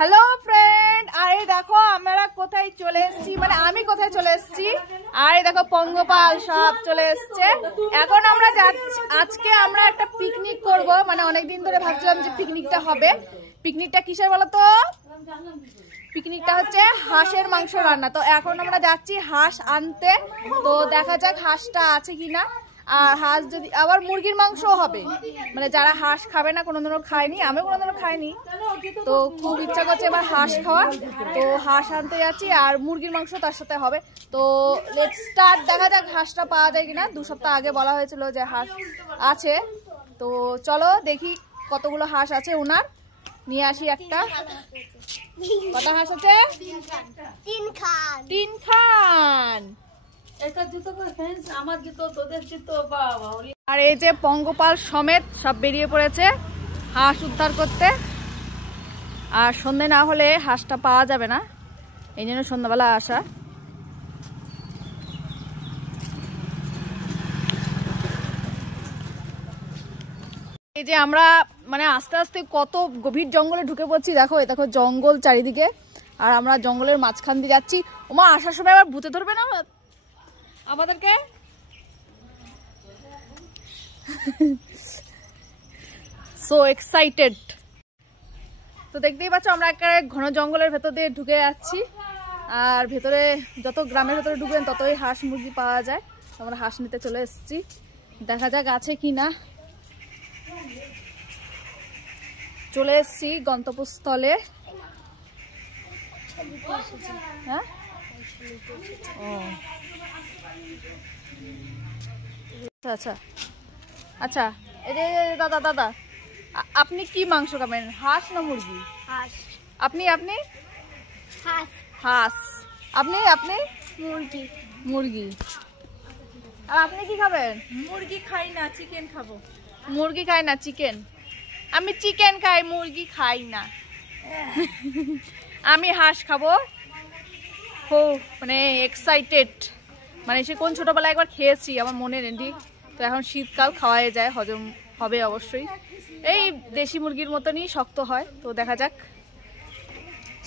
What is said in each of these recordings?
Hello friend, আরে দেখো আমরা কোথায় চলে এসেছি, মানে আমি কোথায় চলে এসেছি। আরে দেখো পঙ্গপাল সব চলে এসছে। এখন আমরা যাচ্ছি, আজকে আমরা একটা পিকনিক করব, মানে অনেকদিন ধরে ভাবছিলাম যে পিকনিকটা হবে। পিকনিকটা কিসের বলো তো? পিকনিকটা হচ্ছে হাঁসের মাংস রান্না। তো এখন আমরা যাচ্ছি হাঁস আনতে, তো দেখা যাক হাঁসটা আছে কিনা। আর হাঁস যদি আবার মুরগির মাংসও হবে, মানে যারা হাঁস খাবে না, কোনোদিনও খায়নি, আমি কোনোদিনও খাইনি, তো খুব ইচ্ছা করছে এবার হাঁস খাওয়ার। তো হাঁস আনতে যাচ্ছি আর মুরগির মাংস তার সাথে হবে। তো লেটস স্টার্ট, দেখা যাক হাঁসটা পাওয়া যায় কিনা। 2 সপ্তাহ আগে বলা হয়েছিল যে হাঁস আছে, তো চলো দেখি কতগুলো হাঁস আছে ওনার, নিয়ে আসি একটা। কত হাঁস আছে? 3 খান। 3 খান। আর এই যে পঙ্গপাল সমেত সব বেরিয়ে পড়েছে হাঁস উদ্ধার করতে। আর সন্ধে না হলে হাঁসটা পাওয়া যাবে না, এই জন্য সন্ধ্যাবেলা আসা। এই যে আমরা মানে আস্তে আস্তে কত গভীর জঙ্গলে ঢুকে পড়ছি। দেখো এই দেখো জঙ্গল চারিদিকে, আর আমরা জঙ্গলের মাঝখান দিয়ে যাচ্ছি। ওমা, আসার সময় আবার ভূতে ধরবে না আমাদেরকে? So excited. তো দেখতেই পাচ্ছ আমরা একটা ঘন জঙ্গলের ভেতর দিয়ে ঢুকে যাচ্ছি। আর ভেতরে যত গ্রামের ভেতরে ঢুকবেন ততই হাঁস মুরগি পাওয়া যায়। আমরা হাঁস নিতে চলে এসেছি, দেখা যাক আছে কি না। চলে এসেছি গন্তব্যস্থলে। হ্যাঁ, ও আচ্ছা আচ্ছা। এই যে দাদা দাদা, আপনি কি মাংস খাবেন, হাঁস না মুরগি? হাঁস। আপনি আপনি হাঁস। হাঁস। আপনি আপনি মুরগি। মুরগি। আর আপনি কি খাবেন? মুরগি খাই না, চিকেন খাবো। মুরগি খাই না, চিকেন। আমি চিকেন খাই, মুরগি খাই না। আমি হাঁস খাবো। খুব মানে এক্সাইটেড, মানে সে কোন ছোটবেলায় একবার খেয়েছি আমার মনে নেই ঠিক। তো এখন শীতকাল খাওয়াই যায়, হজম হবে অবশ্যই। এই দেশি মুরগির মতনই শক্ত হয়, তো দেখা যাক।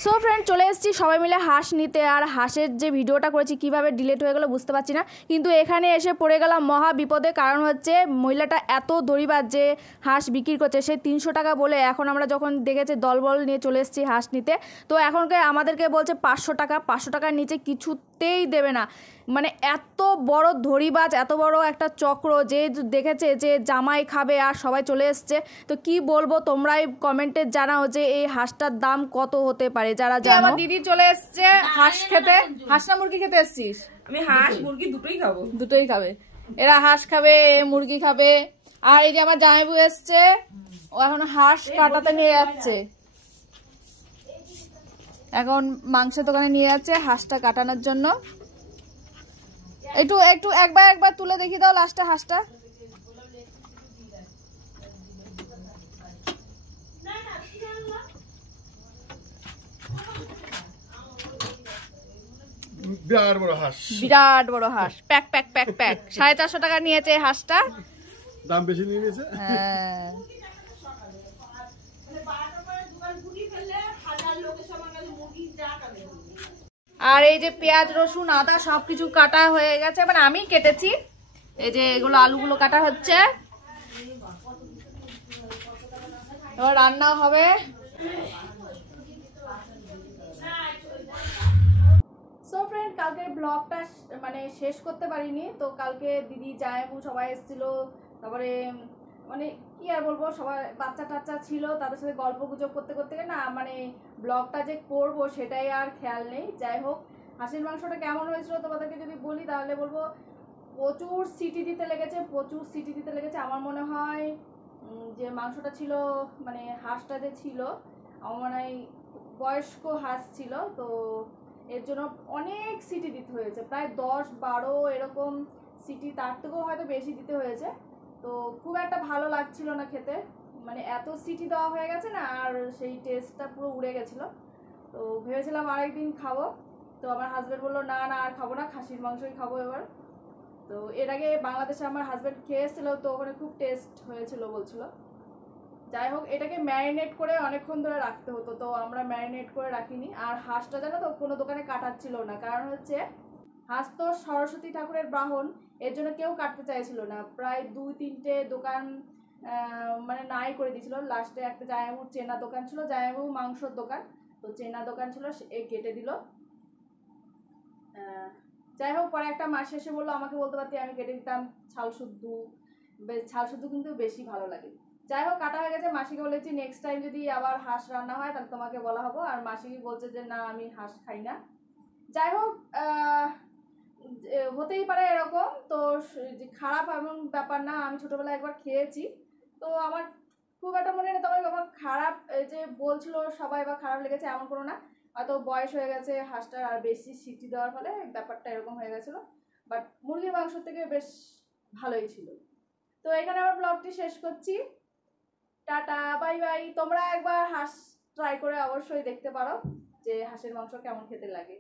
সো ফ্রেন্ড, চলে এসেছি সবাই মিলে হাঁস নিতে। আর হাঁসের যে ভিডিওটা করেছি কীভাবে ডিলিট হয়ে গেলো বুঝতে পারছি না, কিন্তু এখানে এসে পড়ে গেলাম মহা বিপদে। কারণ হচ্ছে মহিলাটা এত দড়িবাজ যে হাঁস বিক্রি করছে, সে 300 টাকা বলে এখন আমরা যখন দেখেছি দলবল নিয়ে চলে এসেছি হাঁস নিতে, তো এখনকার আমাদেরকে বলছে 500 টাকা। 500 টাকার নিচে কিছুতেই দেবে না। মানে এত বড় ধড়িবাজ, এত বড় একটা চক্র, যে দেখেছে যে জামাই খাবে আর সবাই চলে এসছে। তো কি বলবো, তোমরাই কমেন্টে জানাও যে এই হাঁসটার দাম কত হতে পারে যারা জানো। আমার দিদি চলে এসছে হাঁস খেতে। হাঁস না মুরগি খেতে এসছিস? আমি হাঁস মুরগি দুটোই খাবো। দুটোই খাবে, এরা হাঁস খাবে, মুরগি খাবে। আর এই যে আমার জামাইবু এসছে, ও এখন হাঁস কাটাতে নিয়ে যাচ্ছে। এখন মাংসের দোকানে নিয়ে যাচ্ছে হাঁসটা কাটানোর জন্য। একটু একটু একবার তুলে দেখি দাও লাস্টে হাঁসটা। বিরাট বড় হাঁস, বিরাট বড় হাঁস, প্যাক প্যাক প্যাক প্যাক। 450 টাকা নিয়েছে হাঁসটা, দাম বেশি নিয়ে নিয়েছে। হ্যাঁ। আর এই যে পেঁয়াজ রসুন আদা সবকিছু কাটা হয়ে গেছে, মানে আমি কেটেছি। এই যে এগুলো আলুগুলো কাটা হচ্ছে, এবার রান্না হবে। সো ফ্রেন্ড, কালকে ব্লগটা মানে শেষ করতে পারিনি। তো কালকে দিদি জামাইবু সবাই এসেছিল, তারপরে মানে কি আর বলবো, সবাই বাচ্চা টাচ্চা ছিল, তাদের সাথে গল্প গুজব করতে করতে না মানে ব্লগটা যে করবো সেটাই আর খেয়াল নেই। যাই হোক, হাঁসের মাংসটা কেমন হয়েছিল তোমাদেরকে যদি বলি তাহলে বলবো প্রচুর সিটি দিতে লেগেছে, প্রচুর সিটি দিতে লেগেছে। আমার মনে হয় যে মাংসটা ছিল, মানে হাঁসটা যে ছিল আমার মনে হয় বয়স্ক হাঁস ছিল, তো এর জন্য অনেক সিটি দিতে হয়েছে, প্রায় 10-12 এরকম সিটি, তার থেকেও হয়তো বেশি দিতে হয়েছে। তো খুব একটা ভালো লাগছিল না খেতে, মানে এত সিটি দেওয়া হয়ে গেছে না, আর সেই টেস্টটা পুরো উড়ে গেছিলো। তো ভেবেছিলাম আরেকদিন খাবো, তো আমার হাজব্যান্ড বললো না না আর খাবো না, খাসির মাংসই খাবো এবার। তো এর আগে বাংলাদেশে আমার হাজব্যান্ড খেয়ে এসেছিলো, তো ওখানে খুব টেস্ট হয়েছিল বলছিল। যাই হোক, এটাকে ম্যারিনেট করে অনেকক্ষণ ধরে রাখতে হতো, তো আমরা ম্যারিনেট করে রাখিনি। আর হাঁসটা জানো তো কোনো দোকানে কাটাচ্ছিল না, কারণ হচ্ছে হাঁস তো সরস্বতী ঠাকুরের বাহন, এর জন্য কেউ কাটতে চাইছিল না। প্রায় 2-3টে দোকান মানে নাই করে দিয়েছিল। লাস্টে একটা জায়ামুর চেনা দোকান ছিল, জায়ামু মাংসর দোকান, তো চেনা দোকান ছিল, এ কেটে দিল। যাই হোক, পরে একটা মাস এসে বললো আমাকে বলতে পারতি, আমি কেটে দিতাম ছাল শুদ্ধ। ছাল শুদ্ধ কিন্তু বেশি ভালো লাগে। যাই হোক, কাটা হয়ে গেছে। মাসিকে বলেছি নেক্সট টাইম যদি আবার হাঁস রান্না হয় তাহলে তোমাকে বলা হবো। আর মাসি বলছে যে না, আমি হাঁস খাই না। যাই হোক, হতেই পারে এরকম, তো যে খারাপ এমন ব্যাপার না। আমি ছোটবেলায় একবার খেয়েছি, তো আমার খুব একটা মনে নেই। তবে আমার খারাপ যে বলছিল সবাই বা খারাপ লেগেছে এমন কোনো না, হয়তো বয়স হয়ে গেছে হাঁসটার, আর বেশি সিটি দেওয়ার ফলে ব্যাপারটা এরকম হয়ে গেছিলো। বাট মুরগির মাংস থেকে বেশ ভালোই ছিল। তো এখানে আমার ব্লগটি শেষ করছি। Tata, bye bye. তোমরা একবার হাঁস ট্রাই করে অবশ্যই দেখতে পারো যে হাঁসের মাংস কেমন খেতে লাগে।